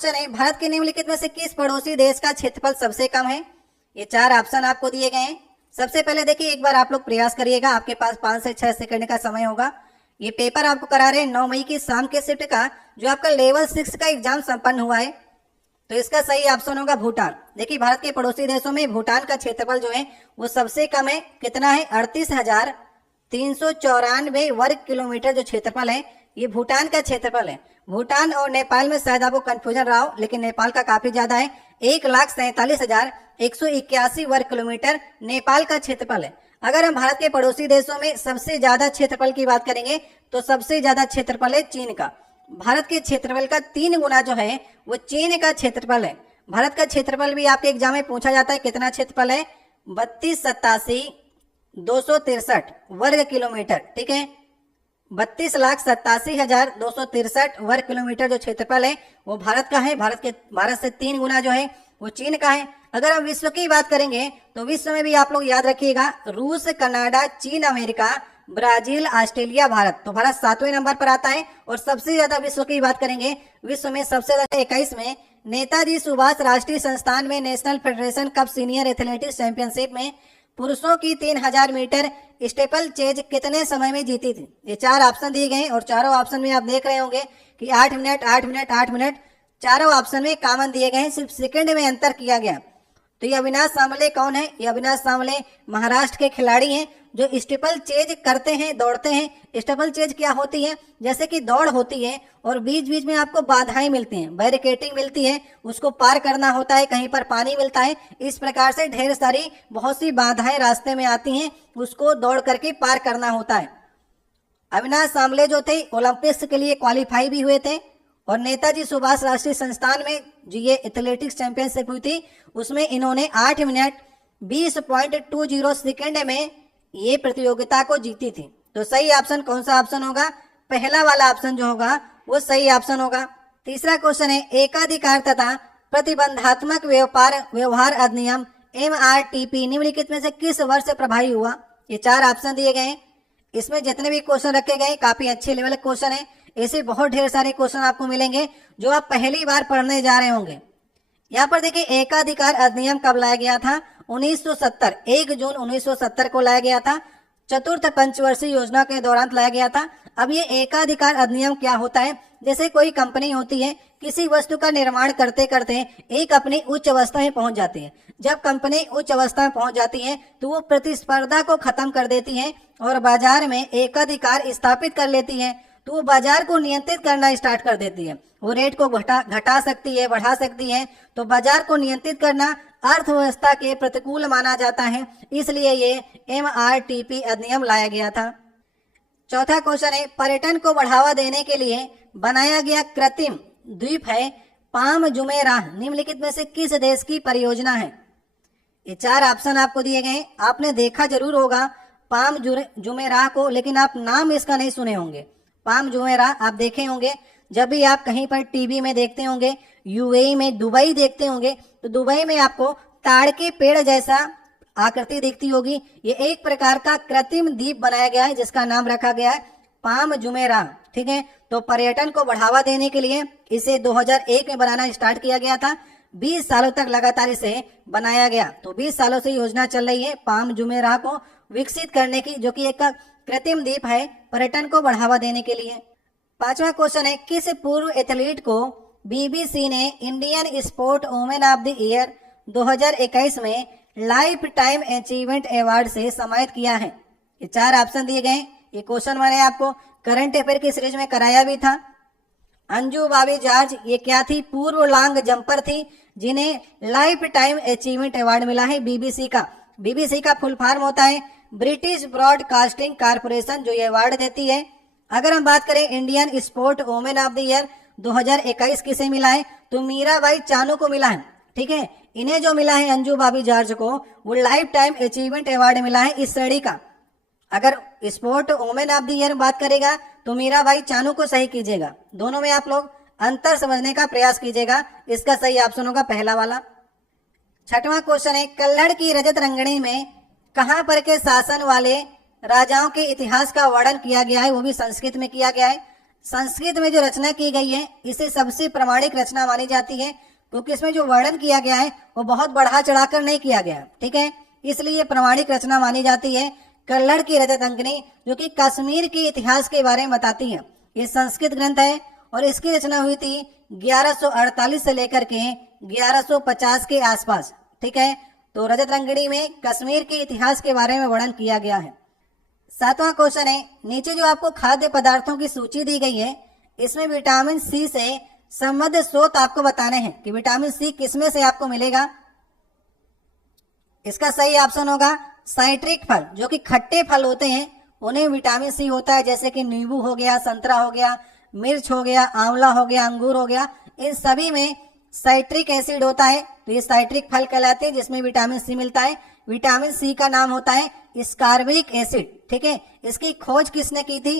Question है, भारत के निम्नलिखित में से किस पड़ोसी देश का क्षेत्रफल सबसे कम है? ये चार ऑप्शन आपको दिए गए हैं। सबसे पहले देखिए, एक बार आप लोग प्रयास करिएगा, आपके पास 5 से 6 सेकंड का समय होगा। ये पेपर आपको करा रहे हैं 9 मई की शाम के शिफ्ट का, जो आपका लेवल 6 का एग्जाम संपन्न हुआ है। तो इसका सही ऑप्शन होगा भूटान। देखिए, भारत के पड़ोसी देशों में भूटान का क्षेत्रफल जो है वो सबसे कम है। कितना है? 38,394 वर्ग किलोमीटर जो क्षेत्रफल है, ये भूटान का क्षेत्रफल है। भूटान और नेपाल में शायद आपको कंफ्यूजन रहा हो, लेकिन नेपाल का काफी ज्यादा है। 1,47,181 वर्ग किलोमीटर नेपाल का क्षेत्रफल है। अगर हम भारत के पड़ोसी देशों में सबसे ज्यादा क्षेत्रफल की बात करेंगे तो सबसे ज्यादा क्षेत्रफल है चीन का। भारत के क्षेत्रफल का 3 गुना जो है वो चीन का क्षेत्रफल है। भारत का क्षेत्रफल भी आपके एग्जाम में पूछा जाता है, कितना क्षेत्रफल है? 32,87,263 वर्ग किलोमीटर। ठीक है, 32,87,263 वर्ग किलोमीटर जो क्षेत्रफल है वो भारत का है। भारत से 3 गुना जो है वो चीन का है। अगर हम विश्व की बात करेंगे तो विश्व में भी आप लोग याद रखिएगा, रूस, कनाडा, चीन, अमेरिका, ब्राजील, ऑस्ट्रेलिया, भारत। तो भारत 7वें नंबर पर आता है। और सबसे ज्यादा विश्व की बात करेंगे, विश्व में सबसे ज्यादा 21 में नेताजी सुभाष राष्ट्रीय संस्थान में national federation cup senior athletics championship में पुरुषों की 3000 मीटर स्टेपल चेज कितने समय में जीती थी? ये 4 ऑप्शन दिए गए और चारों ऑप्शन में आप देख रहे होंगे कि 8 मिनट 8 मिनट 8 मिनट चारों ऑप्शन में कॉमन दिए गए हैं, सिर्फ सेकंड में अंतर किया गया। तो ये अविनाश सांवले कौन है? ये अविनाश सांवले महाराष्ट्र के खिलाड़ी हैं जो स्टेपल चेज करते हैं, दौड़ते हैं। स्टेपल चेज क्या होती है? जैसे कि दौड़ होती है और बीच बीच में आपको बाधाएं मिलती हैं, बैरिकेटिंग मिलती है, उसको पार करना होता है, कहीं पर पानी मिलता है। इस प्रकार से ढेर सारी बहुत सी बाधाएं रास्ते में आती हैं, उसको दौड़ करके पार करना होता है। अविनाश सांवले जो थे ओलंपिक्स के लिए क्वालिफाई भी हुए थे। और नेताजी सुभाष राष्ट्रीय संस्थान में जो ये एथलेटिक्स चैंपियनशिप हुई थी उसमें इन्होंने 8 मिनट 20.20 सेकंड में ये प्रतियोगिता को जीती थी। तो सही ऑप्शन कौन सा ऑप्शन होगा? पहला वाला ऑप्शन जो होगा वो सही ऑप्शन होगा। तीसरा क्वेश्चन है, एकाधिकार तथा प्रतिबंधात्मक व्यवहार अधिनियम MRTP निम्नलिखित में से किस वर्ष से प्रभावी हुआ? ये 4 ऑप्शन दिए गए हैं। इसमें जितने भी क्वेश्चन रखे गए काफी अच्छे लेवल के क्वेश्चन है। ऐसे बहुत ढेर सारे क्वेश्चन आपको मिलेंगे जो आप पहली बार पढ़ने जा रहे होंगे। यहाँ पर देखिए, एकाधिकार अधिनियम कब लाया गया था? 1970, 1 जून 1970 को लाया गया था। चतुर्थ पंचवर्षीय योजना के दौरान लाया गया था। अब ये एकाधिकार अधिनियम क्या होता है? जैसे कोई कंपनी होती है, किसी वस्तु का निर्माण करते करते एक अपनी उच्च अवस्था में पहुंच जाती है। जब कंपनी उच्च अवस्था में पहुंच जाती है तो वो प्रतिस्पर्धा को खत्म कर देती है और बाजार में एकाधिकार स्थापित कर लेती है। तो वो बाजार को नियंत्रित करना स्टार्ट कर देती है। वो रेट को घटा सकती है, बढ़ा सकती है। तो बाजार को नियंत्रित करना अर्थव्यवस्था के प्रतिकूल माना जाता है, इसलिए ये MRTP अधिनियम लाया गया था। चौथा क्वेश्चन है, पर्यटन को बढ़ावा देने के लिए बनाया गया कृत्रिम द्वीप है पाम जुमेराह निम्नलिखित में से किस देश की परियोजना है? ये 4 ऑप्शन आपको दिए गए। आपने देखा जरूर होगा पाम जुमेराह को, लेकिन आप नाम इसका नहीं सुने होंगे। पाम जुमेराह आप देखे होंगे जब भी आप कहीं पर टीवी में देखते होंगे, UAE में दुबई देखते होंगे, तो दुबई में आपको ताड़ के पेड़ जैसा आकृति दिखती होगी। ये एक प्रकार का कृत्रिम द्वीप बनाया गया है जिसका नाम रखा गया है पाम जुमेराह। ठीक है, तो पर्यटन को बढ़ावा देने के लिए इसे 2001 में बनाना स्टार्ट किया गया था। 20 सालों तक लगातार इसे बनाया गया। तो 20 सालों से योजना चल रही है पाम जुमेराह को विकसित करने की, जो कि एक कृत्रिम द्वीप है पर्यटन को बढ़ावा देने के लिए। 5वां क्वेश्चन है, किस पूर्व एथलीट को BBC ने Indian sport women of the year 2021 में लाइफ टाइम अचीवमेंट अवार्ड से सम्मानित किया है? ये 4 ऑप्शन दिए गए। ये क्वेश्चन मैंने आपको करंट अफेयर की सीरीज में कराया भी था। अंजू बॉबी जॉर्ज ये क्या थी? पूर्व लॉन्ग जंपर थी जिन्हें लाइफ टाइम अचीवमेंट अवार्ड मिला है BBC का। BBC का फुल फॉर्म होता है ब्रिटिश ब्रॉडकास्टिंग कारपोरेशन, जो ये अवार्ड देती है। अगर हम बात करें Indian sport women of the year 2021 किसे मिला है? तो मीराबाई चानू को मिला है। ठीक है, इन्हें जो मिला है अंजू बॉबी जॉर्ज को, वो लाइफ टाइम अचीवमेंट अवार्ड मिला है इस श्रेणी का। अगर sport women of the year बात करेगा तो मीराबाई चानू को सही कीजिएगा। दोनों में आप लोग अंतर समझने का प्रयास कीजिएगा। इसका सही ऑप्शन होगा पहला वाला। 6वां क्वेश्चन है, कल्लड़ की रजत रंगनी में कहां पर के शासन वाले राजाओं के इतिहास का वर्णन किया गया है? वो भी संस्कृत में किया गया है। संस्कृत में जो रचना की गई है इसे सबसे प्रामाणिक रचना मानी जाती है, क्योंकि इसमें जो वर्णन किया गया है वो बहुत बढ़ा चढ़ाकर नहीं किया गया, ठीक है, इसलिए प्रामाणिक रचना मानी जाती है। कल्लड़ की रजतंकिनी जो कि कश्मीर के इतिहास के बारे में बताती है, ये संस्कृत ग्रंथ है और इसकी रचना हुई थी 1148 से लेकर के 1150 के आसपास, ठीक है। तो रजतंकिनी में कश्मीर के इतिहास के बारे में वर्णन किया गया है। 7वां क्वेश्चन है, नीचे जो आपको खाद्य पदार्थों की सूची दी गई है इसमें विटामिन सी से संबद्ध स्रोत आपको बताने हैं कि विटामिन सी किसमें से आपको मिलेगा। इसका सही ऑप्शन होगा साइट्रिक फल, जो कि खट्टे फल होते हैं उन्हें विटामिन सी होता है, जैसे कि नींबू हो गया, संतरा हो गया, मिर्च हो गया, आंवला हो गया, अंगूर हो गया, इन सभी में साइट्रिक एसिड होता है, तो ये साइट्रिक फल कहलाते हैं जिसमें विटामिन सी मिलता है। विटामिन सी का नाम होता है स्कार्बिक एसिड, ठीक है। इसकी खोज किसने की थी?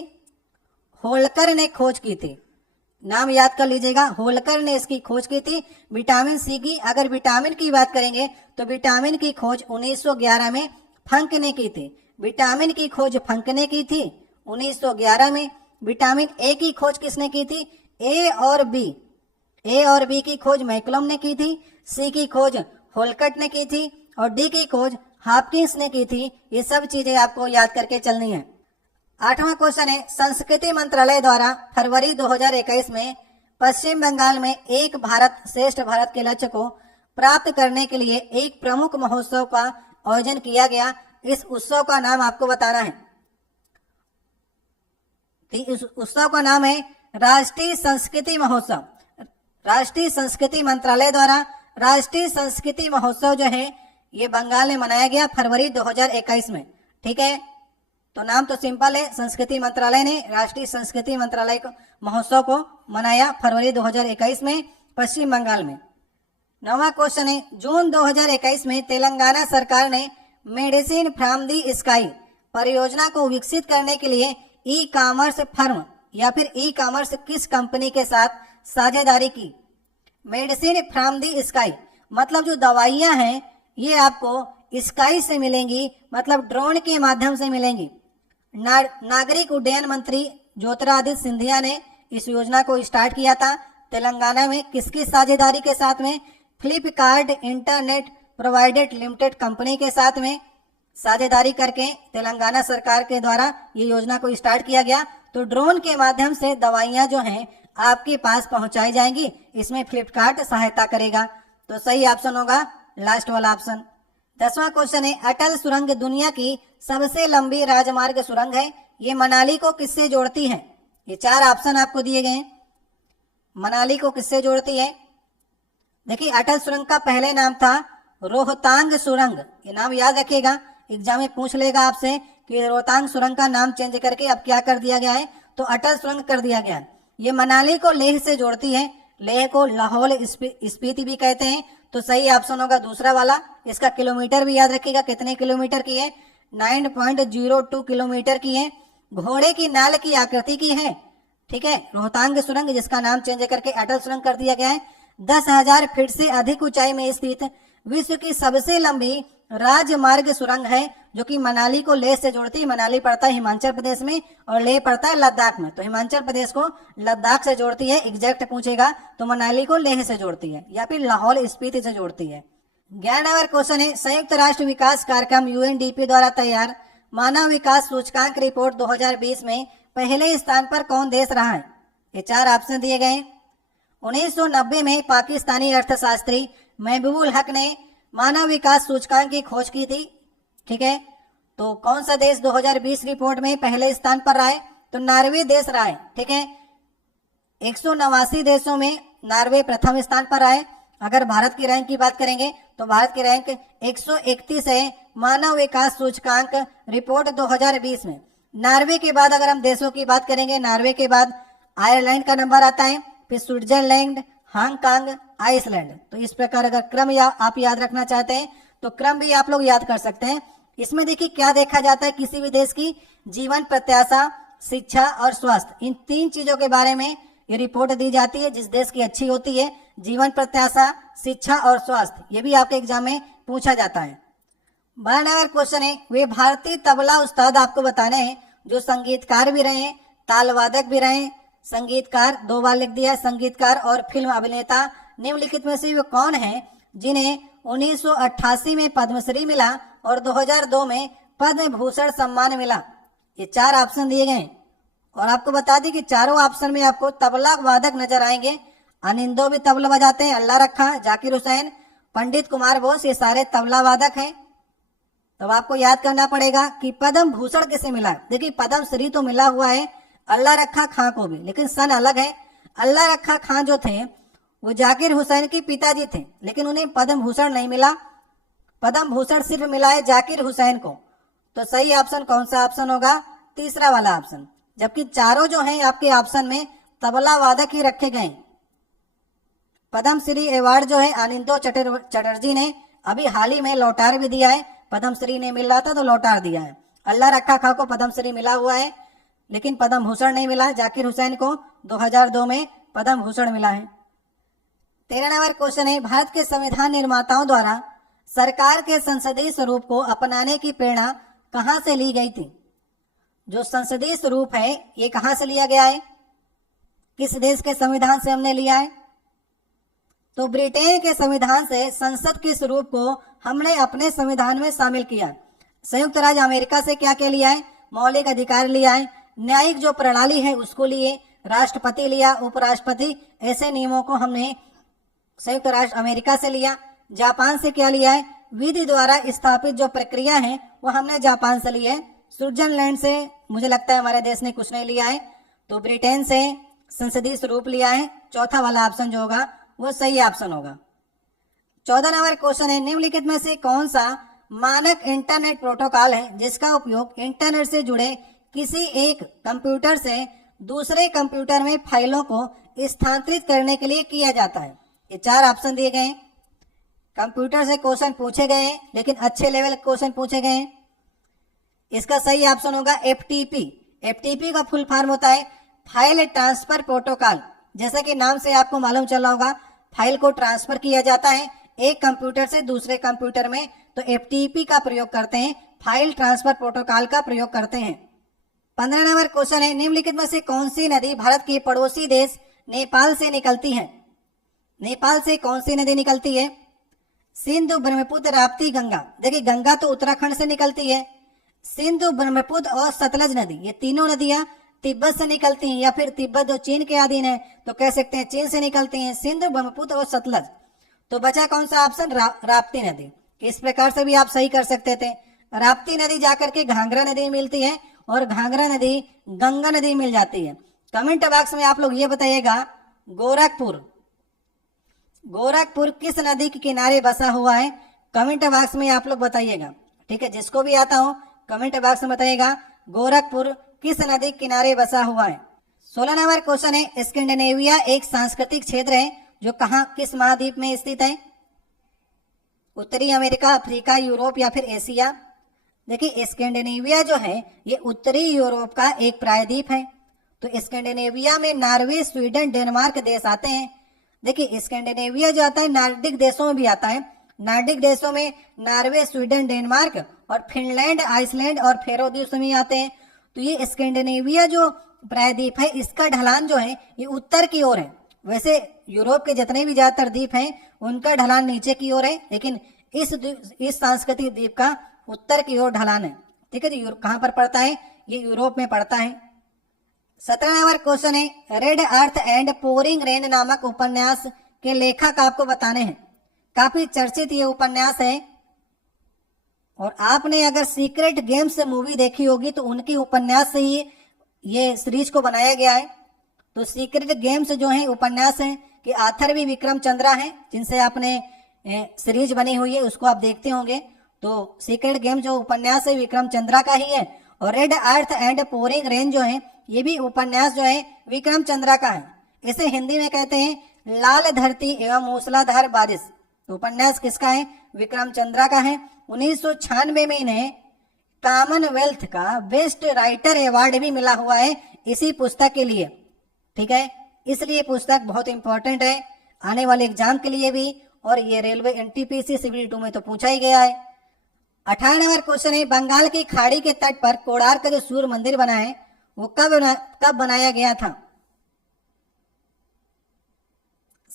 होल्कर ने खोज की थी, नाम याद कर लीजिएगा, होल्कर ने इसकी खोज की थी विटामिन सी की। अगर विटामिन की बात करेंगे तो विटामिन की खोज 1911 में फंक ने की थी। विटामिन की खोज फंक ने की थी 1911 में। विटामिन ए की खोज किसने की थी? ए और बी की खोज मैकलम ने की थी, सी की खोज होल्कट ने की थी और डी की खोज हॉपकिंस ने की थी। ये सब चीजें आपको याद करके चलनी है। 8वां क्वेश्चन है, संस्कृति मंत्रालय द्वारा फरवरी 2021 में पश्चिम बंगाल में एक भारत श्रेष्ठ भारत के लक्ष्य को प्राप्त करने के लिए एक प्रमुख महोत्सव का आयोजन किया गया। इस उत्सव का नाम आपको बताना है। इस उत्सव का नाम है राष्ट्रीय संस्कृति महोत्सव। राष्ट्रीय संस्कृति मंत्रालय द्वारा राष्ट्रीय संस्कृति महोत्सव जो है ये बंगाल में मनाया गया फरवरी 2021 में, ठीक है। तो नाम तो सिंपल है, संस्कृति मंत्रालय ने राष्ट्रीय संस्कृति मंत्रालय को महोत्सव को मनाया फरवरी 2021 में पश्चिम बंगाल में। 9वां क्वेश्चन है, जून 2021 में तेलंगाना सरकार ने मेडिसिन फ्रॉम दी स्काई परियोजना को विकसित करने के लिए ई कॉमर्स फर्म या फिर ई कॉमर्स किस कंपनी के साथ साझेदारी की? मेडिसिन फ्रॉम दी स्काई मतलब जो दवाइयां हैं ये आपको स्काई से मिलेंगी, मतलब ड्रोन के माध्यम से मिलेंगी। नागरिक उड्डयन मंत्री ज्योतिरादित्य सिंधिया ने इस योजना को स्टार्ट किया था तेलंगाना में किसकी साझेदारी के साथ में? Flipkart internet provided limited company के साथ में साझेदारी करके तेलंगाना सरकार के द्वारा ये योजना को स्टार्ट किया गया। तो ड्रोन के माध्यम से दवाइयां जो हैं आपके पास पहुंचाई जाएंगी, इसमें फ्लिपकार्ट सहायता करेगा। तो सही ऑप्शन होगा लास्ट वाला ऑप्शन। 10वां क्वेश्चन है, अटल सुरंग दुनिया की सबसे लंबी राजमार्ग सुरंग है। ये मनाली को किससे जोड़ती है? ये 4 ऑप्शन आपको दिए गए हैं। मनाली को किससे जोड़ती है? देखिए, अटल सुरंग का पहले नाम था रोहतांग सुरंग। ये नाम याद रखिएगा, एग्जाम में पूछ लेगा आपसे कि रोहतांग सुरंग का नाम चेंज करके अब क्या कर दिया गया है, तो अटल सुरंग कर दिया गया है। ये मनाली को लेह से जोड़ती है, लेह को लाहौल स्पीति भी कहते हैं। तो सही ऑप्शन होगा दूसरा वाला। इसका किलोमीटर भी याद रखिएगा, कितने किलोमीटर की है? 9.02 किलोमीटर की है। घोड़े की नाल की आकृति की है, ठीक है, रोहतांग सुरंग, जिसका नाम चेंज करके अटल सुरंग कर दिया गया है। 10,000 फीट से अधिक ऊंचाई में स्थित विश्व की सबसे लंबी राजमार्ग सुरंग है, जो कि मनाली को लेह से जोड़ती है। मनाली पड़ता है हिमाचल प्रदेश में और लेह पड़ता है लद्दाख में। तो हिमाचल प्रदेश को लद्दाख से जोड़ती है, एग्जैक्ट पूछेगा तो मनाली को लेह से जोड़ती है या फिर लाहौल स्पीति से जोड़ती है। 11वां क्वेश्चन है, संयुक्त राष्ट्र विकास कार्यक्रम UNDP द्वारा तैयार मानव विकास सूचकांक रिपोर्ट 2020 में पहले स्थान पर कौन देश रहा है? ये 4 ऑप्शन दिए गए। 1990 में पाकिस्तानी अर्थशास्त्री महबूबुल हक ने मानव विकास सूचकांक की खोज की थी, ठीक है। तो कौन सा देश 2020 रिपोर्ट में पहले स्थान पर रहा है? तो नॉर्वे देश रहा है, ठीक है। 189 देशों में नॉर्वे प्रथम स्थान पर रहा है। अगर भारत की रैंक की बात करेंगे तो भारत की रैंक 131 है मानव विकास सूचकांक रिपोर्ट 2020 में। नॉर्वे के बाद अगर हम देशों की बात करेंगे, नॉर्वे के बाद आयरलैंड का नंबर आता है, फिर स्विट्जरलैंड, हांगकांग, आइसलैंड। तो इस प्रकार अगर क्रम आप याद रखना चाहते हैं तो क्रम भी आप लोग याद कर सकते हैं। इसमें देखिए क्या देखा जाता है, किसी भी देश की जीवन प्रत्याशा, शिक्षा और स्वास्थ्य, इन 3 चीजों के बारे में ये रिपोर्ट दी जाती है। जिस देश की अच्छी होती है, जीवन प्रत्याशा, शिक्षा और स्वास्थ्य, ये भी आपके एग्जाम में पूछा जाता है। 12वां क्वेश्चन है, वे भारतीय तबला उस्ताद आपको बताने हैं जो संगीतकार भी रहे, ताल वादक भी रहे, संगीतकार, 2 बार लिख दिया, संगीतकार और फिल्म अभिनेता निम्नलिखित में से वो कौन है जिन्हें 1988 में पद्मश्री मिला और 2002 में पद्म भूषण सम्मान मिला? ये 4 ऑप्शन दिए गए और आपको बता दी कि चारों ऑप्शन में आपको तबला वादक नजर आएंगे। अनिंदो भी तबला बजाते हैं, अल्लाह रखा, जाकिर हुसैन, पंडित कुमार बोस, ये सारे तबला वादक हैं। तो आपको याद करना पड़ेगा कि पद्म भूषण किसे मिला। देखिए पद्म श्री तो मिला हुआ है अल्लाह रखा खां को भी, लेकिन सन अलग है। अल्लाह रखा खां जो थे वो जाकिर हुसैन के पिताजी थे, लेकिन उन्हें पद्म भूषण नहीं मिला। पद्म भूषण सिर्फ मिला है जाकिर हुसैन को। तो सही ऑप्शन कौन सा ऑप्शन होगा? तीसरा वाला ऑप्शन। जबकि चारों जो हैं आपके ऑप्शन में तबला वादक ही रखे गए। पद्मश्री अवार्ड जो है अनिंदो चटर्जी ने अभी हाल ही में लौटार भी दिया है। पद्मश्री ने मिल रहा था तो लौटार दिया है। अल्लाह रखा खां को पद्मश्री मिला हुआ है, लेकिन पद्म भूषण नहीं मिला। जाकिर हुसैन को 2002 में पद्म भूषण मिला है। 13 नंबर क्वेश्चन है, भारत के संविधान निर्माताओं द्वारा सरकार के संसदीय स्वरूप को अपनाने की प्रेरणा कहां से ली गई थी? जो संसदीय स्वरूप है ये कहां से लिया गया है? किस देश के संविधान से हमने लिया है? तो ब्रिटेन के संविधान से संसद के स्वरूप को हमने अपने संविधान में शामिल किया। संयुक्त राज्य अमेरिका से क्या क्या लिया है? मौलिक अधिकार लिया है, न्यायिक जो प्रणाली है उसको लिए, राष्ट्रपति लिया, उपराष्ट्रपति, ऐसे नियमों को हमने संयुक्त राष्ट्र अमेरिका से लिया। जापान से क्या लिया है? विधि द्वारा स्थापित जो प्रक्रिया है वो हमने जापान से ली है। स्विट्जरलैंड से मुझे लगता है हमारे देश ने कुछ नहीं लिया है। तो ब्रिटेन से संसदीय स्वरूप लिया है। चौथा वाला ऑप्शन जो होगा वो सही ऑप्शन होगा। 14 नंबर क्वेश्चन है, निम्नलिखित में से कौन सा मानक इंटरनेट प्रोटोकॉल है जिसका उपयोग इंटरनेट से जुड़े किसी एक कंप्यूटर से दूसरे कंप्यूटर में फाइलों को स्थानांतरित करने के लिए किया जाता है? ये 4 ऑप्शन दिए गए। कंप्यूटर से क्वेश्चन पूछे गए हैं, लेकिन अच्छे लेवल के क्वेश्चन पूछे गए हैं। इसका सही ऑप्शन होगा FTP। FTP का फुल फॉर्म होता है फाइल ट्रांसफर प्रोटोकॉल। जैसा कि नाम से आपको मालूम चला होगा, फाइल को ट्रांसफर किया जाता है एक कंप्यूटर से दूसरे कंप्यूटर में, तो FTP का प्रयोग करते हैं, फाइल ट्रांसफर प्रोटोकॉल का प्रयोग करते हैं। 15 नंबर क्वेश्चन है, निम्नलिखित में से कौन सी नदी भारत के पड़ोसी देश नेपाल से निकलती है? नेपाल से कौन सी नदी निकलती है? सिंधु, ब्रह्मपुत्र, राप्ती, गंगा। देखिए गंगा तो उत्तराखंड से निकलती है। सिंधु, ब्रह्मपुत्र और सतलज नदी, ये तीनों नदियां तिब्बत से निकलती हैं, या फिर तिब्बत जो चीन के अधीन है तो कह सकते हैं चीन से निकलती हैं। सिंधु, ब्रह्मपुत्र और सतलज। तो बचा कौन सा ऑप्शन? राप्ती नदी। इस प्रकार से भी आप सही कर सकते थे। राप्ती नदी जाकर के घाघरा नदी मिलती है और घाघरा नदी गंगा नदी मिल जाती है। कमेंट बॉक्स में आप लोग ये बताइएगा गोरखपुर किस नदी के किनारे बसा हुआ है? कमेंट बॉक्स में आप लोग बताइएगा। ठीक है, जिसको भी आता हो कमेंट बॉक्स में बताइएगा गोरखपुर किस नदी के किनारे बसा हुआ है। 16 नंबर क्वेश्चन है, स्कैंडिनेविया एक सांस्कृतिक क्षेत्र है जो कहां, किस महाद्वीप में स्थित है? उत्तरी अमेरिका, अफ्रीका, यूरोप या फिर एशिया? देखिए स्कैंडिनेविया जो है ये उत्तरी यूरोप का एक प्रायद्वीप है। तो स्कैंडिनेविया में नॉर्वे, स्वीडन, डेनमार्क देश आते हैं। देखिए स्कैंडिनेविया जो आता है नॉर्डिक देशों में भी आता है। नॉर्डिक देशों में नॉर्वे, स्वीडन, डेनमार्क और फिनलैंड, आइसलैंड और फेरो द्वीप में आते हैं। तो ये स्कैंडिनेविया जो प्रायद्वीप है इसका ढलान जो है ये उत्तर की ओर है। वैसे यूरोप के जितने भी ज्यादातर द्वीप हैं उनका ढलान नीचे की ओर है, लेकिन इस सांस्कृतिक द्वीप का उत्तर की ओर ढलान है। ठीक है, तो कहां पर पड़ता है? ये यूरोप में पड़ता है। 17 नंबर क्वेश्चन है, red earth and pouring rain नामक उपन्यास के लेखक आपको बताने हैं। काफी चर्चित ये उपन्यास है और आपने अगर सीक्रेट गेम्स मूवी देखी होगी तो उनकी उपन्यास से ही ये सीरीज को बनाया गया है। तो सीक्रेट गेम्स जो है उपन्यास है कि आथर भी विक्रम चंद्रा है जिनसे आपने सीरीज बनी हुई है, उसको आप देखते होंगे। तो सीक्रेट गेम जो उपन्यास है विक्रम चंद्रा का ही है और red earth and pouring rain जो है ये भी उपन्यास जो है विक्रम चंद्रा का है। इसे हिंदी में कहते हैं लाल धरती एवं मूसलाधार बारिश। तो उपन्यास किसका है? विक्रम चंद्रा का है। 1996 में इन्हें कॉमनवेल्थ का बेस्ट राइटर अवार्ड भी मिला हुआ है इसी पुस्तक के लिए। ठीक है, इसलिए पुस्तक बहुत इंपॉर्टेंट है आने वाले एग्जाम के लिए भी, और ये रेलवे NTPC सिविल 2 में तो पूछा ही गया है। 18 नंबर क्वेश्चन है, बंगाल की खाड़ी के तट पर कोणार्क का जो सूर्य मंदिर बना है वो कब बनाया गया था?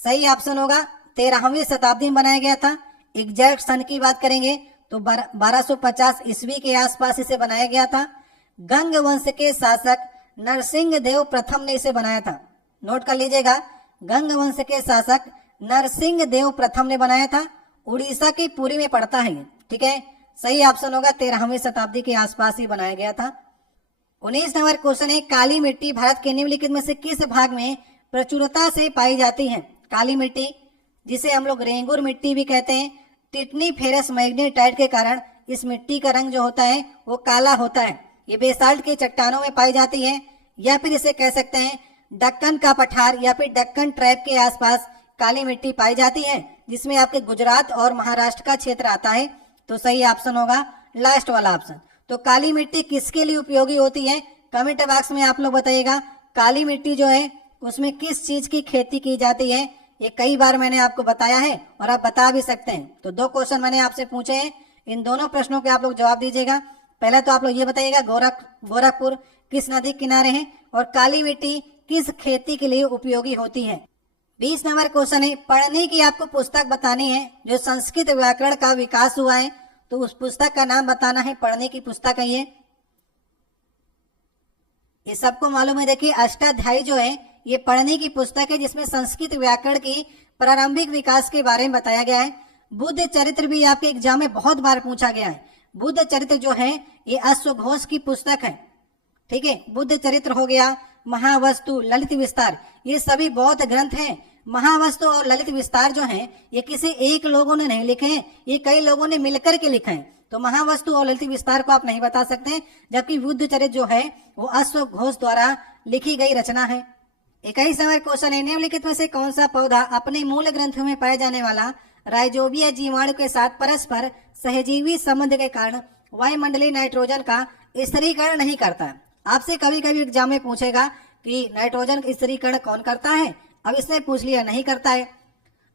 सही ऑप्शन होगा 13वीं शताब्दी में बनाया गया था। एग्जैक्ट सन की बात करेंगे तो 1250 ईस्वी के आसपास इसे बनाया गया था। गंग वंश के शासक नरसिंह देव प्रथम ने इसे बनाया था। नोट कर लीजिएगा, गंग वंश के शासक नरसिंह देव प्रथम ने बनाया था। उड़ीसा की पुरी में पड़ता है ये, ठीक है। सही ऑप्शन होगा 13वीं शताब्दी के आसपास ही बनाया गया था। 19 नंबर क्वेश्चन है, काली मिट्टी भारत के निम्नलिखित में से किस भाग में प्रचुरता से पाई जाती है? काली मिट्टी, जिसे हम लोग रेंगुर मिट्टी भी कहते हैं, टिटनी फेरस मैग्नेटाइट के कारण इस मिट्टी का रंग जो होता है वो काला होता है। ये बेसाल्ट की चट्टानों में पाई जाती है, या फिर इसे कह सकते हैं दक्कन का पठार या फिर दक्कन ट्रैप के आसपास काली मिट्टी पाई जाती है, जिसमें आपके गुजरात और महाराष्ट्र का क्षेत्र आता है। तो सही ऑप्शन होगा लास्ट वाला ऑप्शन। तो काली मिट्टी किसके लिए उपयोगी होती है? कमेंट बॉक्स में आप लोग बताइएगा। काली मिट्टी जो है उसमें किस चीज की खेती की जाती है? ये कई बार मैंने आपको बताया है और आप बता भी सकते हैं। तो 2 क्वेश्चन मैंने आपसे पूछे हैं, इन दोनों प्रश्नों के आप लोग जवाब दीजिएगा। पहले तो आप लोग ये बताइएगा गोरखपुर किस नदी किनारे है और काली मिट्टी किस खेती के लिए उपयोगी होती है। 20 नंबर क्वेश्चन है, पढ़ने की आपको पुस्तक बतानी है जो संस्कृत व्याकरण का विकास हुआ है। तो उस पुस्तक का नाम बताना है। पढ़ने की पुस्तक है ये सबको मालूम है। देखिए अष्टाध्यायी जो है ये पढ़ने की पुस्तक है, जिसमें संस्कृत व्याकरण की प्रारंभिक विकास के बारे में बताया गया है। बुद्ध चरित्र भी आपके एग्जाम में बहुत बार पूछा गया है। बुद्ध चरित्र जो है ये अश्वघोष की पुस्तक है, ठीक है। बुद्ध चरित्र हो गया, महावस्तु, ललित विस्तार, ये सभी बौद्ध ग्रंथ हैं। महावस्तु और ललित विस्तार जो हैं ये किसी एक लोगों ने नहीं लिखे हैं, ये कई लोगों ने मिलकर के लिखे हैं। तो महावस्तु और ललित विस्तार को आप नहीं बता सकते, जबकि बुद्ध चरित्र जो है वो अश्वघोष द्वारा लिखी गई रचना है। 21 नंबर क्वेश्चन है, निम्नलिखित में से कौन सा पौधा अपने मूल ग्रंथों में पाए जाने वाला राइजोबिया जीवाणु के साथ परस्पर सहजीवी संबंध के कारण वायुमंडलीय नाइट्रोजन का स्थिरीकरण नहीं करता है? आपसे कभी कभी एग्जाम में पूछेगा कि नाइट्रोजन का स्थिरीकरण कौन करता है। अब इसने पूछ लिया नहीं करता है।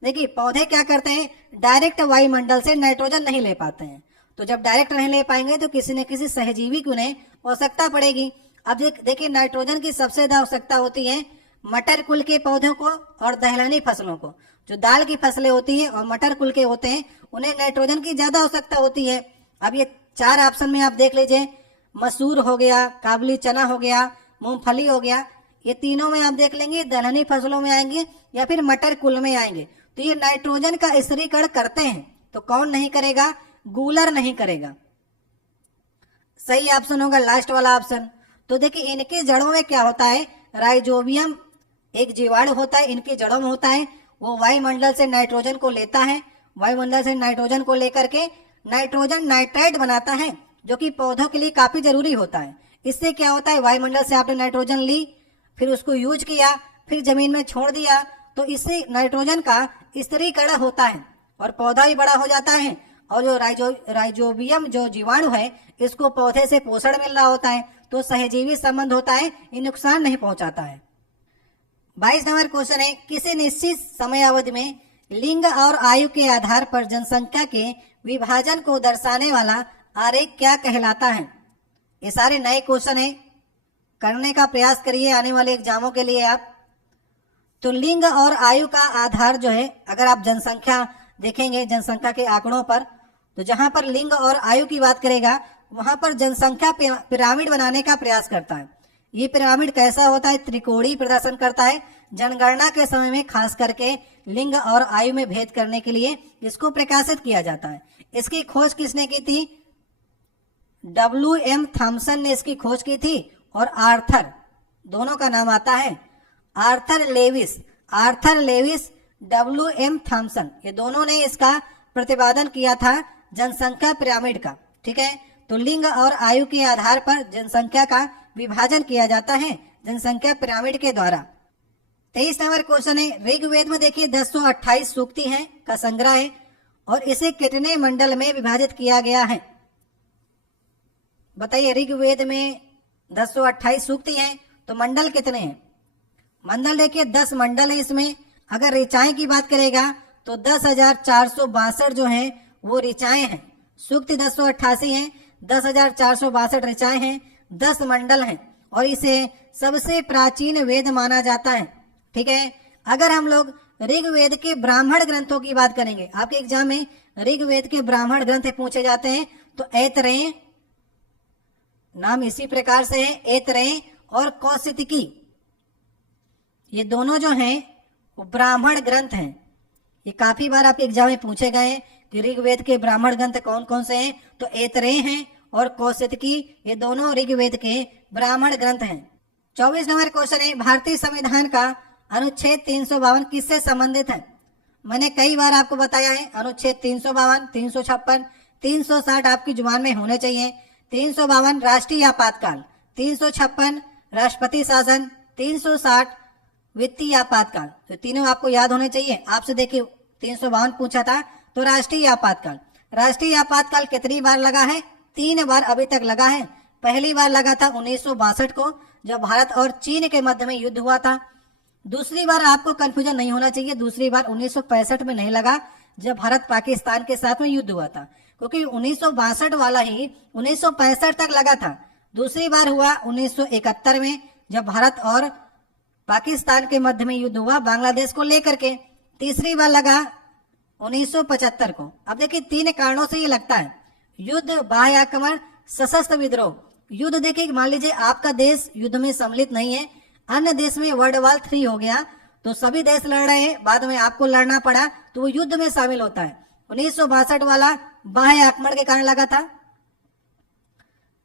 देखिए पौधे क्या करते हैं, डायरेक्ट वायुमंडल से नाइट्रोजन नहीं ले पाते हैं। तो जब डायरेक्ट नहीं ले पाएंगे तो किसी न किसी सहजीवी की उन्हें आवश्यकता पड़ेगी। अब देखिए नाइट्रोजन की सबसे ज्यादा आवश्यकता होती है मटर कुल के पौधों को और दलहनी फसलों को। जो दाल की फसलें होती हैं और मटर कुल के होते हैं उन्हें नाइट्रोजन की ज्यादा आवश्यकता होती है। अब ये 4 ऑप्शन में आप देख लीजिए, मसूर हो गया, काबुली चना हो गया, मूंगफली हो गया, ये तीनों में आप देख लेंगे दलहनी फसलों में आएंगे या फिर मटर कुल में आएंगे। तो ये नाइट्रोजन का स्थिरीकरण करते हैं। तो कौन नहीं करेगा? गूलर नहीं करेगा। सही ऑप्शन होगा लास्ट वाला ऑप्शन। तो देखिए इनके जड़ों में क्या होता है, राइजोबियम एक जीवाणु होता है, इनकी जड़ों में होता है, वो वायुमंडल से नाइट्रोजन को लेता है, वायुमंडल से नाइट्रोजन को लेकर के नाइट्रोजन नाइट्राइट बनाता है, जो कि पौधों के लिए काफी जरूरी होता है। इससे क्या होता है, वायुमंडल से आपने नाइट्रोजन ली, फिर उसको यूज किया, फिर जमीन में छोड़ दिया, तो इससे नाइट्रोजन का स्थिरीकरण होता है और पौधा भी बड़ा हो जाता है। और जो राइजोबियम जो जीवाणु है इसको पौधे से पोषण मिल रहा होता है, तो सहजीवी संबंध होता है, ये नुकसान नहीं पहुंचाता है। 22 नंबर क्वेश्चन है, किसी निश्चित समय अवधि में लिंग और आयु के आधार पर जनसंख्या के विभाजन को दर्शाने वाला आरेख क्या कहलाता है? ये सारे नए क्वेश्चन है, करने का प्रयास करिए आने वाले एग्जामों के लिए आप। तो लिंग और आयु का आधार जो है, अगर आप जनसंख्या देखेंगे जनसंख्या के आंकड़ों पर, तो जहां पर लिंग और आयु की बात करेगा वहां पर जनसंख्या पिरामिड बनाने का प्रयास करता है। ये पिरामिड कैसा होता है, त्रिकोणीय प्रदर्शन करता है। जनगणना के समय में खास करके लिंग और आयु में भेद करने के लिए इसको प्रकाशित किया जाता है। इसकी खोज किसने की थी? WM थॉमसन ने इसकी खोज की थी और आर्थर, दोनों का नाम आता है, आर्थर लेविस WM थॉमसन, ये दोनों ने इसका प्रतिपादन किया था जनसंख्या पिरामिड का। ठीक है, तो लिंग और आयु के आधार पर जनसंख्या का विभाजन किया जाता है जनसंख्या पिरामिड के द्वारा। 23 नंबर क्वेश्चन है, ऋग्वेद में देखिए 1028 सूक्ति हैं का संग्रह है और इसे कितने मंडल में विभाजित किया गया है? बताइए, ऋग्वेद में 1028 सूक्ति हैं तो मंडल कितने हैं? मंडल देखिए 10 मंडल है इसमें। अगर ऋचाएं की बात करेगा तो 10,462 जो हैं वो ऋचाएं हैं। सूक्ति 1088 हैं, 10,462 ऋचाएं हैं, 10 मंडल हैं और इसे सबसे प्राचीन वेद माना जाता है। ठीक है, अगर हम लोग ऋग्वेद के ब्राह्मण ग्रंथों की बात करेंगे। आपके एग्जाम में ऋग्वेद के ब्राह्मण ग्रंथ पूछे जाते हैं। तो ऐतरेय नाम इसी प्रकार से है, ऐतरेय और कौशितकी, ये दोनों जो हैं वो ब्राह्मण ग्रंथ हैं। ये काफी बार आपके एग्जाम में पूछे गए हैं कि ऋग्वेद के ब्राह्मण ग्रंथ कौन कौन से हैं। तो ऐतरेय हैं और कौशितकी, ये दोनों ऋग्वेद के ब्राह्मण ग्रंथ हैं। 24 नंबर क्वेश्चन है, भारतीय संविधान का अनुच्छेद 352 किससे संबंधित है? मैंने कई बार आपको बताया है, अनुच्छेद 352, 356, 360 आपकी जुबान में होने चाहिए। 352 राष्ट्रीय आपातकाल, 356 राष्ट्रपति शासन, 360 वित्तीय आपातकाल। तो तीनों आपको याद होने चाहिए। आपसे देखिए 352 पूछा था, तो राष्ट्रीय आपातकाल, राष्ट्रीय आपातकाल कितनी बार लगा है? 3 बार अभी तक लगा है। पहली बार लगा था 1962 को, जब भारत और चीन के मध्य में युद्ध हुआ था। दूसरी बार आपको कंफ्यूजन नहीं होना चाहिए, दूसरी बार 1965 में नहीं लगा, जब भारत पाकिस्तान के साथ में युद्ध हुआ था, क्योंकि 1962 वाला ही 1965 तक लगा था। दूसरी बार हुआ 1971 में, जब भारत और पाकिस्तान के मध्य में युद्ध हुआ बांग्लादेश को लेकर के। तीसरी बार लगा 1975 को। अब देखिए 3 कारणों से ये लगता है, युद्ध, बाह्य आक्रमण, सशस्त्र विद्रोह। युद्ध देखिए, मान लीजिए आपका देश युद्ध में सम्मिलित नहीं है, अन्य देश में वर्ल्ड वॉर 3 हो गया, तो सभी देश लड़ रहे हैं, बाद में आपको लड़ना पड़ा, तो वो युद्ध में शामिल होता है। 1962 वाला बाह्य आक्रमण के कारण लगा था,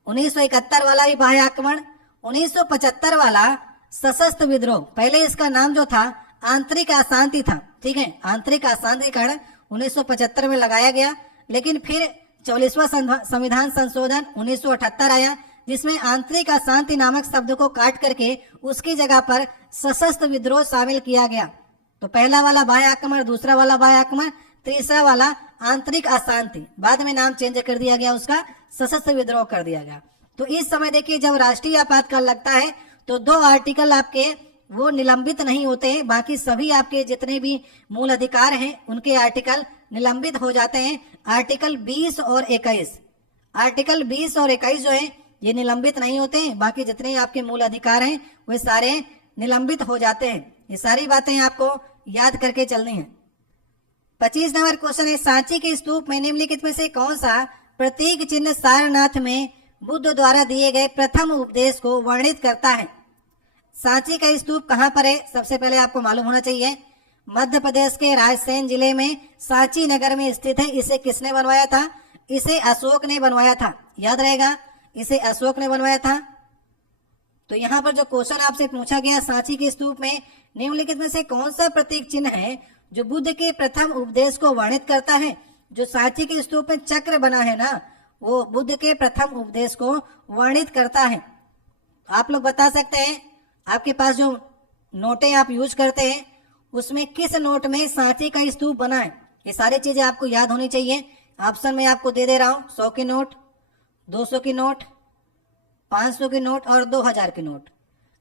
1971 वाला भी बाह्य आक्रमण, 1975 वाला सशस्त्र विद्रोह। पहले इसका नाम जो था आंतरिक अशांति था, ठीक है, आंतरिक अशांति के कारण 1975 में लगाया गया। लेकिन फिर 44वां संविधान संशोधन 1978 आया, जिसमें आंतरिक अशांति नामक शब्द को काट करके उसकी जगह पर सशस्त्र विद्रोह शामिल किया गया। तो पहला वाला बाह्य आक्रमण, दूसरा वाला बाह्य आक्रमण, तीसरा वाला आंतरिक अशांति, बाद में नाम चेंज कर दिया गया, उसका सशस्त्र विद्रोह कर दिया गया। तो इस समय देखिए जब राष्ट्रीय आपातकाल लगता है तो 2 आर्टिकल आपके वो निलंबित नहीं होते हैं, बाकी सभी आपके जितने भी मूल अधिकार हैं उनके आर्टिकल निलंबित हो जाते हैं। आर्टिकल 20 और 21, आर्टिकल 20 और 21 जो है ये निलंबित नहीं होते हैं, बाकी जितने आपके मूल अधिकार हैं वे सारे निलंबित हो जाते हैं। ये सारी बातें आपको याद करके चलनी है। 25 नंबर क्वेश्चन है, सांची के स्तूप में निम्नलिखित में से कौन सा प्रतीक चिन्ह सारनाथ में बुद्ध द्वारा दिए गए प्रथम उपदेश को वर्णित करता है? सांची का स्तूप कहाँ पर है? सबसे पहले आपको मालूम होना चाहिए, मध्य प्रदेश के रायसेन जिले में सांची नगर में स्थित है। इसे किसने बनवाया था? इसे अशोक ने बनवाया था, याद रहेगा, इसे अशोक ने बनवाया था। तो यहाँ पर जो क्वेश्चन आपसे पूछा गया, सांची के स्तूप में निम्नलिखित में से कौन सा प्रतीक चिन्ह है जो बुद्ध के प्रथम उपदेश को वर्णित करता है? जो सांची के स्तूप में चक्र बना है ना, वो बुद्ध के प्रथम उपदेश को वर्णित करता है। आप लोग बता सकते हैं, आपके पास जो नोटें आप यूज करते हैं उसमें किस नोट में सांची का स्तूप बना है? ये सारी चीजें आपको याद होनी चाहिए। ऑप्शन में आपको दे रहा हूं, 100 की नोट, 200 की नोट, 500 की नोट और 2000 की नोट।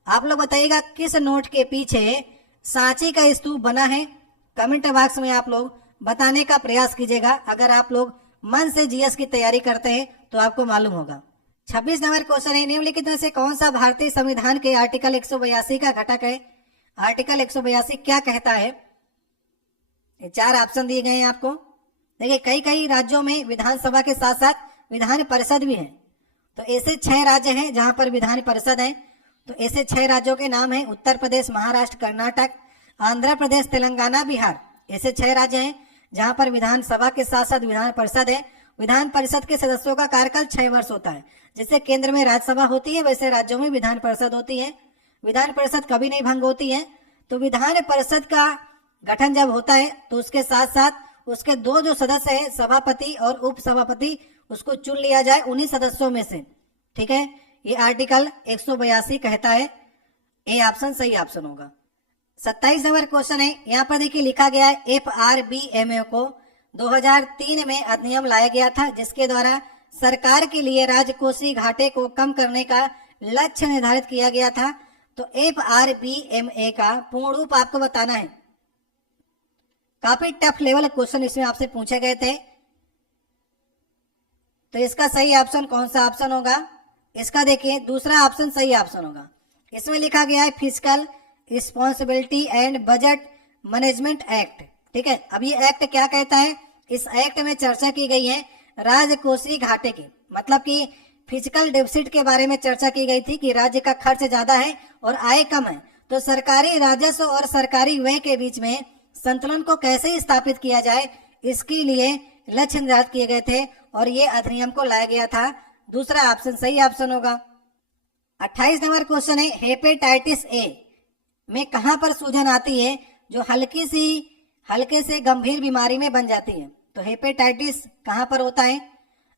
आप लोग बताइएगा किस नोट के पीछे सांची का स्तूप बना है? कमेंट बॉक्स में आप लोग बताने का प्रयास कीजिएगा। अगर आप लोग मन से जीएस की तैयारी करते हैं तो आपको मालूम होगा। 26 नंबर क्वेश्चन है, निम्नलिखित में से कौन सा भारतीय संविधान के आर्टिकल 182 का घटक है? आर्टिकल 182 क्या कहता है? ये 4 ऑप्शन दिए गए हैं आपको। देखिए कई कई राज्यों में विधानसभा के साथ साथ विधान परिषद भी है। तो ऐसे 6 राज्य हैं जहां पर विधान परिषद है। तो ऐसे 6 राज्यों के नाम है उत्तर प्रदेश, महाराष्ट्र, कर्नाटक, आंध्र प्रदेश, तेलंगाना, बिहार। ऐसे 6 राज्य हैं जहां पर विधानसभा के साथ साथ विधान परिषद है। विधान परिषद के सदस्यों का कार्यकाल 6 वर्ष होता है। जैसे केंद्र में राज्यसभा होती है वैसे राज्यों में विधान परिषद होती है। विधान परिषद कभी नहीं भंग होती है। तो विधान परिषद का गठन जब होता है तो उसके साथ साथ उसके 2 जो सदस्य है, सभापति और उप सभापति, उसको चुन लिया जाए उन्हीं सदस्यों में से, ठीक है। ये आर्टिकल 182 कहता है। ए ऑप्शन सही ऑप्शन होगा। 27 नंबर क्वेश्चन है, यहाँ पर देखिए लिखा गया है FRBMA को 2003 में अधिनियम लाया गया था, जिसके द्वारा सरकार के लिए राजकोषीय घाटे को कम करने का लक्ष्य निर्धारित किया गया था। तो FRBMA का पूर्ण रूप आपको बताना है। काफी टफ लेवल क्वेश्चन इसमें आपसे पूछे गए थे। तो इसका सही ऑप्शन कौन सा ऑप्शन होगा? इसका देखिए दूसरा ऑप्शन सही ऑप्शन होगा। इसमें लिखा गया है physical responsibility and budget management act. ठीक है, अब ये एक्ट क्या कहता है? इस एक्ट में चर्चा की गई है राजकोषीय घाटे की, मतलब कि फिजिकल डेफिसिट के बारे में चर्चा की गई थी कि राज्य का खर्च ज्यादा है और आय कम है, तो सरकारी राजस्व और सरकारी व्यय के बीच में संतुलन को कैसे स्थापित किया जाए, इसके लिए लक्ष्य निर्धारित किए गए थे और ये अधिनियम को लाया गया था। दूसरा ऑप्शन सही ऑप्शन होगा। 28 नंबर क्वेश्चन है, हेपेटाइटिस ए में कहां पर सूजन आती है जो हल्के से गंभीर बीमारी में बन जाती है? तो हेपेटाइटिस कहां पर होता है?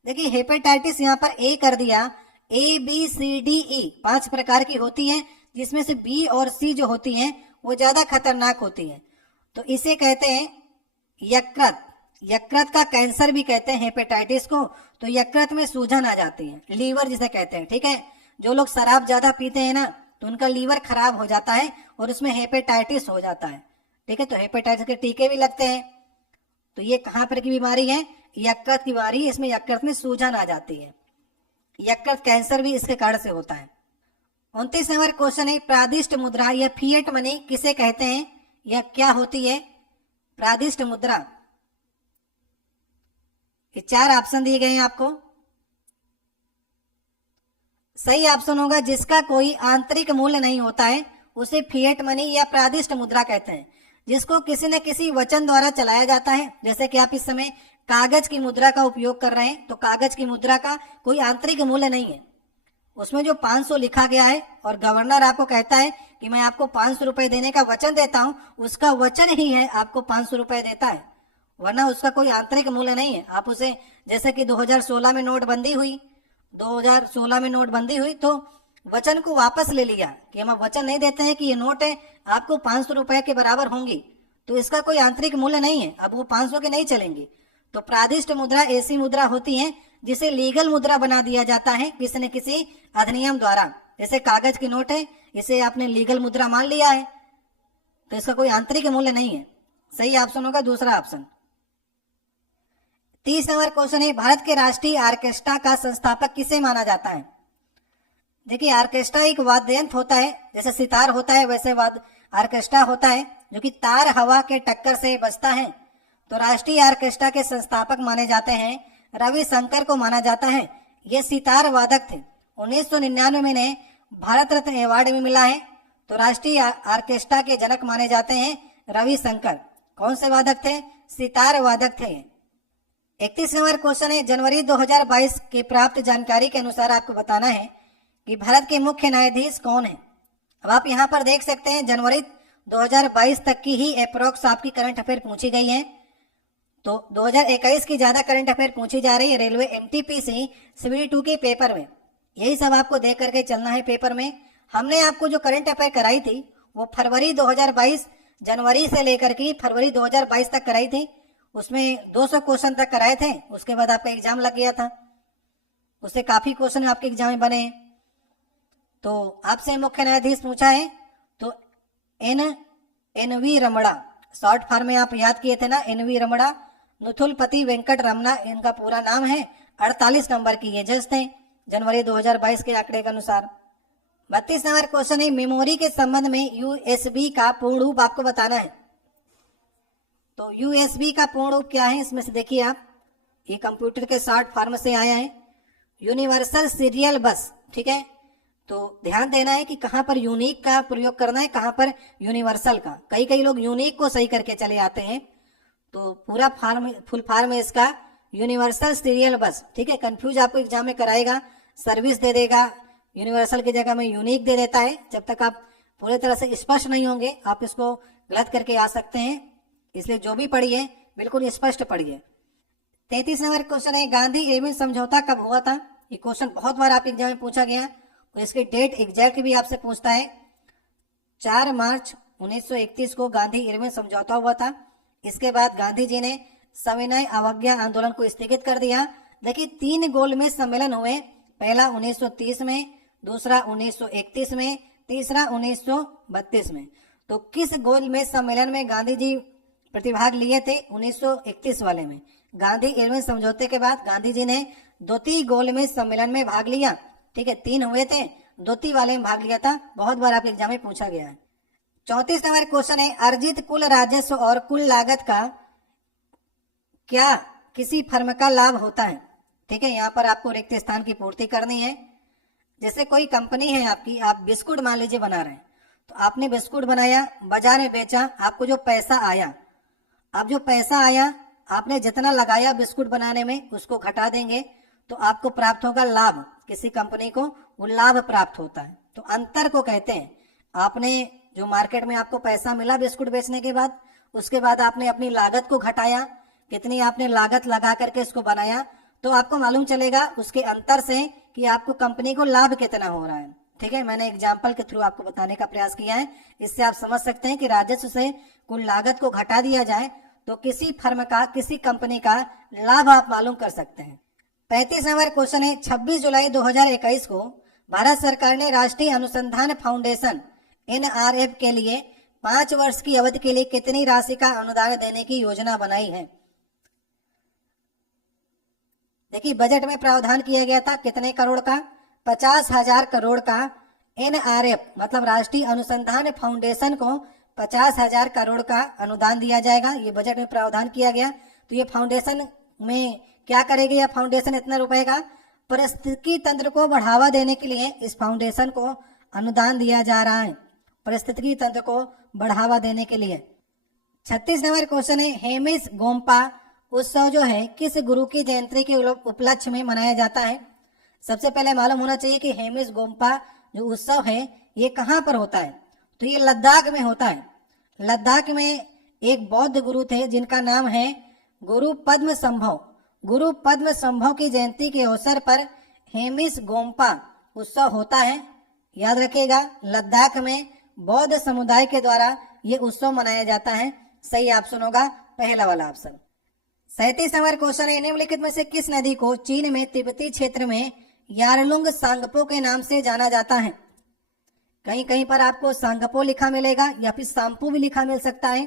देखिए हेपेटाइटिस यहाँ पर ए कर दिया, A B C D E 5 प्रकार की होती है, जिसमें से बी और सी जो होती हैं वो ज्यादा खतरनाक होती है। तो इसे कहते हैं यकृत। यकृत का कैंसर भी कहते हैं हेपेटाइटिस को। तो यकृत में सूजन आ जाती है, लीवर जिसे कहते हैं। ठीक है, जो लोग शराब ज्यादा पीते हैं ना, तो उनका लीवर खराब हो जाता है और उसमें हेपेटाइटिस हो जाता है। ठीक है, तो हेपेटाइटिस के टीके भी लगते हैं। तो ये कहां पर की बीमारी है? यकृत की बीमारी, इसमें यकृत में सूजन आ जाती है। यकृत कैंसर भी इसके कारण से होता है। 29 नंबर क्वेश्चन है, प्रादिष्ट मुद्रा या फिएट मनी किसे कहते हैं? यह क्या होती है? प्रादिष्ट मुद्रा। ये 4 ऑप्शन दिए गए हैं आपको। सही ऑप्शन होगा जिसका कोई आंतरिक मूल्य नहीं होता है उसे फिएट मनी या प्रादिष्ट मुद्रा कहते हैं, जिसको किसी न किसी वचन द्वारा चलाया जाता है। जैसे कि आप इस समय कागज की मुद्रा का उपयोग कर रहे हैं, तो कागज की मुद्रा का कोई आंतरिक मूल्य नहीं है, उसमें जो 500 लिखा गया है और गवर्नर आपको कहता है कि मैं आपको 500 रुपए देने का वचन देता हूं, उसका वचन ही है आपको 500 रुपए देता है, वरना उसका कोई आंतरिक मूल्य नहीं है। आप उसे, जैसे कि 2016 में नोटबंदी हुई, 2016 में नोटबंदी हुई तो वचन को वापस ले लिया कि हम वचन नहीं देते हैं कि ये नोट है आपको 500 रुपए के बराबर होंगी, तो इसका कोई आंतरिक मूल्य नहीं है, अब वो 500 के नहीं चलेंगी। तो प्रादिष्ट मुद्रा ऐसी मुद्रा होती है जिसे लीगल मुद्रा बना दिया जाता है किसी न किसी अधिनियम द्वारा। जैसे कागज की नोट है, इसे आपने लीगल मुद्रा मान लिया है, तो इसका कोई आंतरिक मूल्य नहीं है। सही ऑप्शन होगा दूसरा ऑप्शन। 30 नंबर क्वेश्चन है, भारत के राष्ट्रीय ऑर्केस्ट्रा का संस्थापक किसे माना जाता है? देखिए ऑर्केस्ट्रा एक वाद्य यंत्र होता है, जैसे सितार होता है वैसे ऑर्केस्ट्रा होता है, जो कि तार हवा के टक्कर से बजता है। तो राष्ट्रीय ऑर्केस्ट्रा के संस्थापक माने जाते हैं रविशंकर को माना जाता है। ये सितार वादक थे। 1999 में इन्हें भारत रत्न अवार्ड भी मिला है। तो राष्ट्रीय ऑर्केस्ट्रा के जनक माने जाते हैं रविशंकर। कौन से वादक थे? सितार वादक थे। 31 नंबर क्वेश्चन है, जनवरी 2022 के प्राप्त जानकारी के अनुसार आपको बताना है कि भारत के मुख्य न्यायाधीश कौन है। अब आप यहाँ पर देख सकते हैं जनवरी 2022 तक की ही अप्रोक्स आपकी करंट अफेयर पूछी गई है। तो 2021 की ज्यादा करंट अफेयर पूछी जा रही है रेलवे एमटीपीसी CBD 2 के पेपर में। यही सब आपको देख करके चलना है पेपर में। हमने आपको जो करंट अफेयर कराई थी वो फरवरी 2022, जनवरी से लेकर के फरवरी 2022 तक कराई थी। उसमें 200 क्वेश्चन तक कराए थे, उसके बाद आपका एग्जाम लग गया था, उससे काफी क्वेश्चन आपके एग्जाम में बने। तो आपसे मुख्य न्यायाधीश पूछा है तो NV रमणा, शॉर्ट फॉर्म में आप याद किए थे ना, NV रमणा, नुथुलपति वेंकट रमना इनका पूरा नाम है। 48 नंबर की ये जज थे जनवरी 2022 के आंकड़े के अनुसार। 32 नंबर क्वेश्चन है, मेमोरी के संबंध में USB का पूर्ण रूप आपको बताना है। तो USB का पूर्ण रूप क्या है इसमें से देखिए आप, ये कंप्यूटर के शॉर्ट फॉर्म से आया है, यूनिवर्सल सीरियल बस। ठीक है, तो ध्यान देना है कि कहां पर यूनिक का प्रयोग करना है, कहां पर यूनिवर्सल का। कई लोग यूनिक को सही करके चले आते हैं, तो पूरा फुल फॉर्म है इसका यूनिवर्सल सीरियल बस। ठीक है, कंफ्यूज आपको एग्जाम में कराएगा, सर्विस दे देगा, यूनिवर्सल की जगह में यूनिक दे देता है। जब तक आप पूरी तरह से स्पष्ट नहीं होंगे आप इसको गलत करके आ सकते हैं, इसलिए जो भी पढ़िए बिल्कुल स्पष्ट पढ़िए। 33 नंबर क्वेश्चन है, गांधी इरविन समझौता कब हुआ था? ये क्वेश्चन बहुत बार आपके एग्जाम में पूछा गया, तो इसकी डेट एग्जैक्ट भी आपसे पूछता है। 4 मार्च 1931 को गांधी इरविन समझौता हुआ था। इसके बाद गांधी जी ने सविनय अवज्ञा आंदोलन को स्थगित कर दिया। देखिए 3 गोलमेज सम्मेलन हुए, पहला 1930 में, दूसरा 1931 में, तीसरा 1932 में। तो किस गोलमेज सम्मेलन में गांधी जी प्रतिभाग लिए थे? 1931 वाले में। गांधी इरविन समझौते के बाद गांधी जी ने द्वितीय गोलमेज सम्मेलन में भाग लिया। ठीक है, 3 हुए थे, द्वितीय वाले में भाग लिया था, बहुत बार आपके एग्जाम में पूछा गया है। 34 नंबर क्वेश्चन है, अर्जित कुल राजस्व और कुल लागत का क्या किसी फर्म का लाभ होता है। ठीक है, यहाँ पर आपको रिक्त स्थान की पूर्ति करनी है। जैसे कोई कंपनी है आपकी, आप बिस्कुट मान लीजिए बना रहे हैं, तो आपने बिस्कुट बनाया, बाजार में बेचा, आपको जो पैसा आया, अब जो पैसा आया आपने जितना लगाया बिस्कुट बनाने में उसको घटा देंगे तो आपको प्राप्त होगा लाभ। किसी कंपनी को वो लाभ प्राप्त होता है, तो अंतर को कहते हैं। आपने जो मार्केट में आपको पैसा मिला बिस्कुट बेचने के बाद, उसके बाद आपने अपनी लागत को घटाया, कितनी आपने लागत लगा करके इसको बनाया, तो आपको मालूम चलेगा उसके अंतर से कि आपको कंपनी को लाभ कितना हो रहा है। ठीक है, मैंने एग्जाम्पल के थ्रू आपको बताने का प्रयास किया है। इससे आप समझ सकते हैं कि राजस्व से कुल लागत को घटा दिया जाए तो किसी फर्म का, किसी कंपनी का लाभ आप मालूम कर सकते हैं। 35 नंबर क्वेश्चन है, 26 जुलाई 2021 को भारत सरकार ने राष्ट्रीय अनुसंधान फाउंडेशन NRF के लिए 5 वर्ष की अवधि के लिए कितनी राशि का अनुदान देने की योजना बनाई है। देखिए, बजट में प्रावधान किया गया था कितने करोड़ का, 50,000 करोड़ का। NRF मतलब राष्ट्रीय अनुसंधान फाउंडेशन को 50,000 करोड़ का अनुदान दिया जाएगा, ये बजट में प्रावधान किया गया। तो ये फाउंडेशन में क्या करेगी, यह फाउंडेशन इतना रुपए का, पारिस्थितिकी तंत्र को बढ़ावा देने के लिए इस फाउंडेशन को अनुदान दिया जा रहा है, पारिस्थितिकी तंत्र को बढ़ावा देने के लिए। 36 नंबर क्वेश्चन है, हेमिस गोम्पा उत्सव जो है किस गुरु की जयंती के उपलक्ष्य में मनाया जाता है। सबसे पहले मालूम होना चाहिए कि हेमिस गोम्पा जो उत्सव है ये कहाँ पर होता है, तो ये लद्दाख में होता है। लद्दाख में एक बौद्ध गुरु थे जिनका नाम है गुरु पद्म संभव। गुरु पद्म संभव की जयंती के अवसर पर हेमिस गोम्पा उत्सव होता है। याद रखिएगा, लद्दाख में बौद्ध समुदाय के द्वारा ये उत्सव मनाया जाता है। सही ऑप्शन होगा पहला वाला ऑप्शन। 37 नंबर क्वेश्चन है, निम्नलिखित में से किस नदी को चीन में तिब्बती क्षेत्र में यारलुंग सांगपो के नाम से जाना जाता है। कहीं कहीं पर आपको सांगपो लिखा मिलेगा या फिर सांपू भी लिखा मिल सकता है।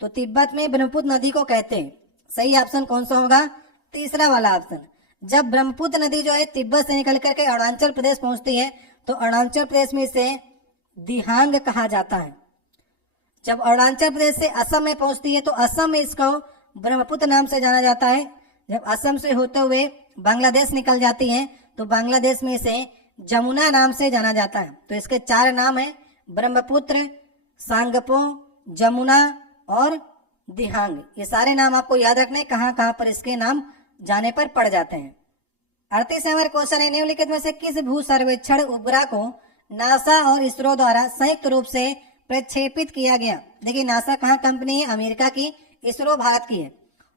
तो तिब्बत में ब्रह्मपुत्र नदी को कहते हैं। सही ऑप्शन कौन सा होगा, तीसरा वाला ऑप्शन। जब ब्रह्मपुत्र नदी जो है तिब्बत से निकल करके अरुणाचल प्रदेश पहुंचती है तो अरुणाचल प्रदेश में इसे दिहांग कहा जाता है। जब अरुणाचल प्रदेश से असम में पहुंचती है तो असम में इसको ब्रह्मपुत्र नाम से जाना जाता है। जब असम से होते हुए बांग्लादेश निकल जाती है तो बांग्लादेश में इसे जमुना नाम से जाना जाता है। तो इसके 4 नाम है, ब्रह्मपुत्र, सांगपो, जमुना और दिहांग। ये सारे नाम आपको याद रखने, कहाँ कहाँ पर इसके नाम जाने पर पड़ जाते हैं। 38 नंबर क्वेश्चन है, निम्नलिखित में से किस भू सर्वेक्षण उपग्रह को नासा और इसरो द्वारा संयुक्त रूप से प्रक्षेपित किया गया। देखिए, नासा कहाँ कंपनी है, अमेरिका की, इसरो भारत की है।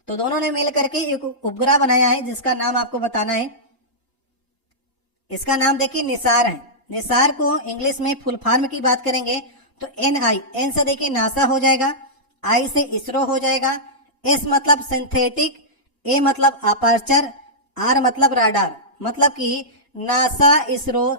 तो दोनों ने मिलकर के एक उपग्रह बनाया है जिसका नाम आपको बताना है। इसका नाम देखिए निसार है। निसार को इंग्लिश में फुल फॉर्म की बात करेंगे तो NI, N से देखिए नासा हो जाएगा, I से इसरो हो जाएगा, S मतलब सिंथेटिक, A मतलब अपर्चर, R मतलब राडार। मतलब कि नासा इसरो